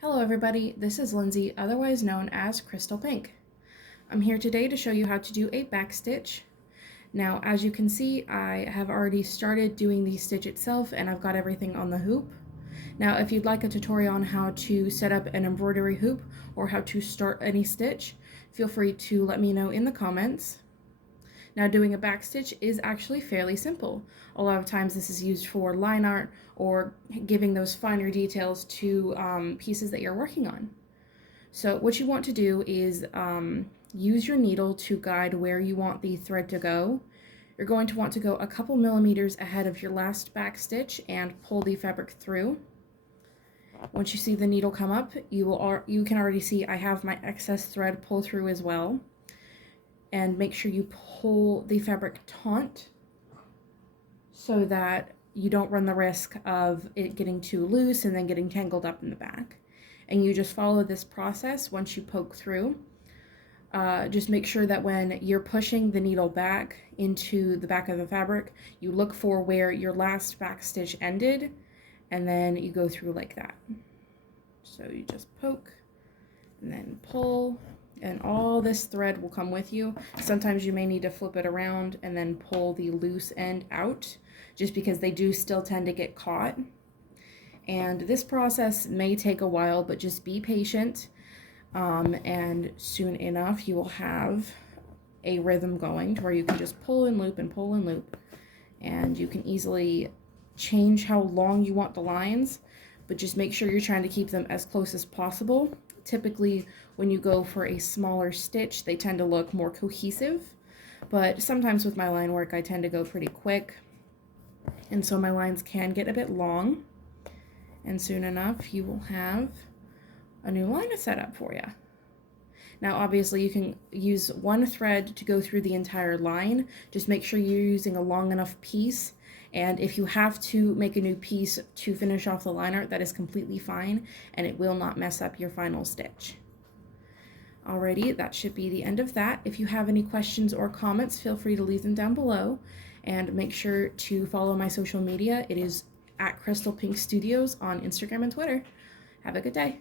Hello everybody, this is Lindsay, otherwise known as Crystal Pink. I'm here today to show you how to do a backstitch. Now, as you can see, I have already started doing the stitch itself and I've got everything on the hoop. Now, if you'd like a tutorial on how to set up an embroidery hoop or how to start any stitch, feel free to let me know in the comments. Now, doing a backstitch is actually fairly simple. A lot of times this is used for line art or giving those finer details to pieces that you're working on. So what you want to do is use your needle to guide where you want the thread to go. You're going to want to go a couple millimeters ahead of your last backstitch and pull the fabric through. Once you see the needle come up, you can already see I have my excess thread pull through as well. And make sure you pull the fabric taut so that you don't run the risk of it getting too loose and then getting tangled up in the back. And you just follow this process once you poke through. Just make sure that when you're pushing the needle back into the back of the fabric, you look for where your last back stitch ended, and then you go through like that. So you just poke and then pull, and all this thread will come with you. Sometimes you may need to flip it around and then pull the loose end out, just because they do still tend to get caught. And this process may take a while, but just be patient, and soon enough you will have a rhythm going to where you can just pull and loop and pull and loop, and you can easily change how long you want the lines, but just make sure you're trying to keep them as close as possible. Typically, when you go for a smaller stitch, they tend to look more cohesive, but sometimes with my line work, I tend to go pretty quick, and so my lines can get a bit long, and soon enough, you will have a new line set up for you. Now, obviously, you can use one thread to go through the entire line. Just make sure you're using a long enough piece, and if you have to make a new piece to finish off the line art, that is completely fine, and it will not mess up your final stitch. Alrighty, that should be the end of that. If you have any questions or comments, feel free to leave them down below, and make sure to follow my social media. It is at Crystal Pink Studios on Instagram and Twitter. Have a good day.